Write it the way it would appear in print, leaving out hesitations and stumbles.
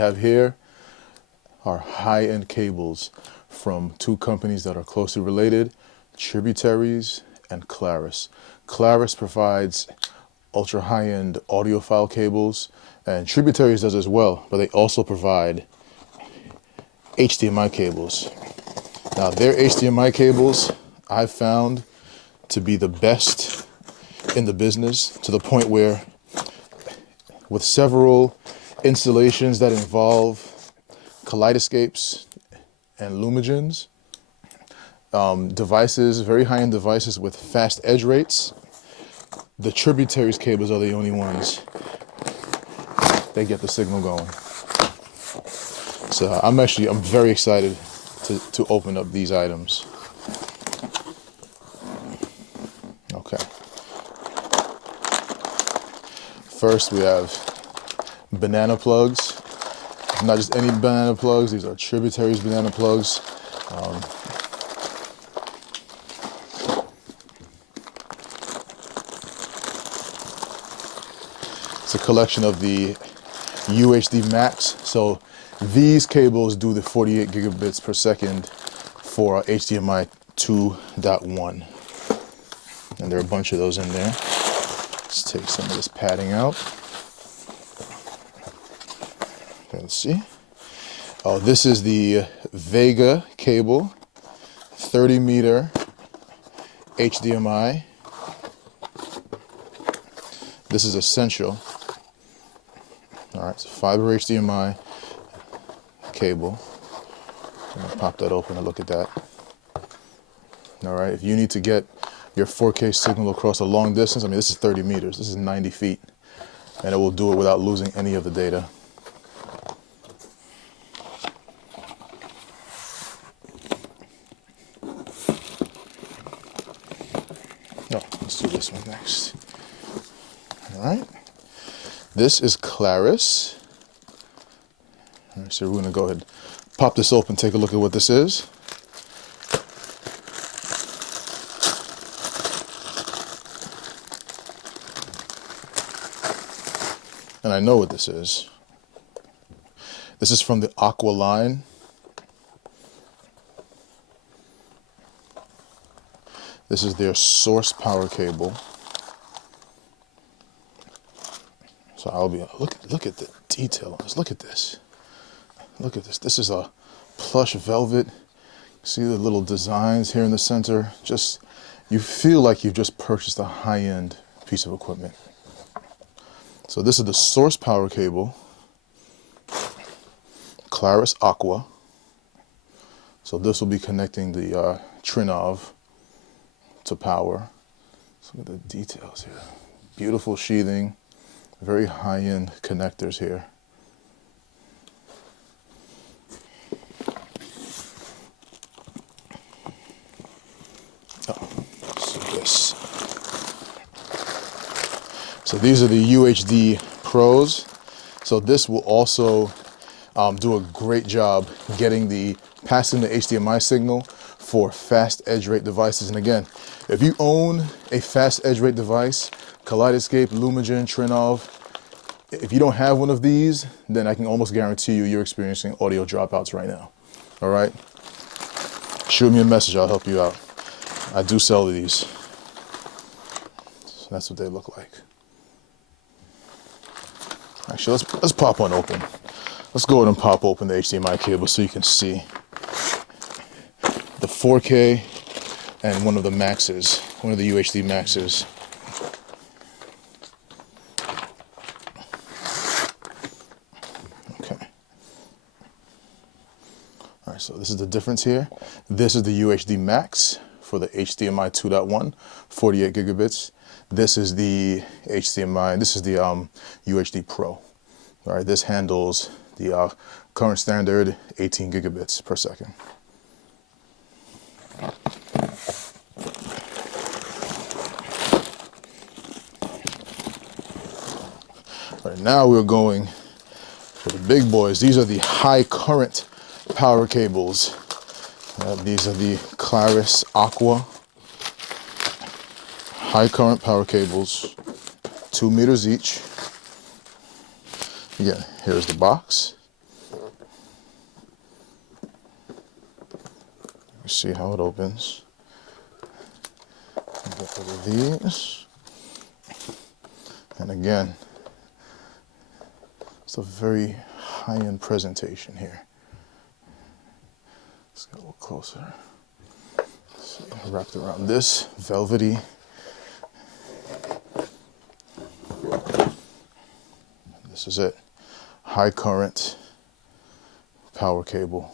have here are high-end cables from two companies that are closely related, Tributaries and Clarus. Clarus provides ultra high-end audiophile cables, and Tributaries does as well, but they also provide HDMI cables. Now, their HDMI cables I've found to be the best in the business, to the point where with several installations that involve kaleidoscopes and lumigens, devices, very high-end devices with fast edge rates, the Tributaries cables are the only ones that get the signal going. So I'm very excited to open up these items. Okay. First, we have banana plugs. Not just any banana plugs, these are Tributaries banana plugs. It's a collection of the UHD Max. So these cables do the 48 gigabits per second for HDMI 2.1. And there are a bunch of those in there. Let's take some of this padding out. Okay, let's see. Oh, this is the Vega cable, 30 meter HDMI. This is essential. All right, so fiber HDMI cable. I'm gonna pop that open and look at that. All right, if you need to get your 4K signal across a long distance, I mean, this is 30 meters, this is 90 feet, and it will do it without losing any of the data. No, let's do this one next. All right, this is Clarus. All right, so we're gonna go ahead, pop this open, take a look at what this is. And I know what this is. This is from the Aqua line. This is their source power cable. So I'll be, look at the detail on this. Look at this. Look at this. This is a plush velvet. See the little designs here in the center? Just, you feel like you've just purchased a high-end piece of equipment. So this is the source power cable, Clarus Aqua. So this will be connecting the Trinov to power. So look at the details here. Beautiful sheathing, very high-end connectors here. This. So these are the UHD Pros. So this will also do a great job passing the HDMI signal for fast edge rate devices. And again, if you own a fast edge rate device, kaleidoscope, lumigen, Trinov, if you don't have one of these, then I can almost guarantee you're experiencing audio dropouts right now. All right? Shoot me a message, I'll help you out. I do sell these. So that's what they look like. Actually, let's pop one open. Let's go ahead and pop open the HDMI cable so you can see the 4K and one of the Maxes, one of the UHD Maxes. Okay. All right, so this is the difference here. This is the UHD Max for the HDMI 2.1, 48 gigabits. This is the HDMI, this is the UHD Pro. All right, this handles the current standard 18 gigabits per second. All right, now we're going for the big boys. These are the high current power cables. These are the Clarus Aqua high current power cables, 2 meters each. Again, here's the box. see how it opens. Get rid of these. And again, it's a very high-end presentation here. Let's get a little closer. Let's see, wrapped around this velvety. This is it. High current power cable.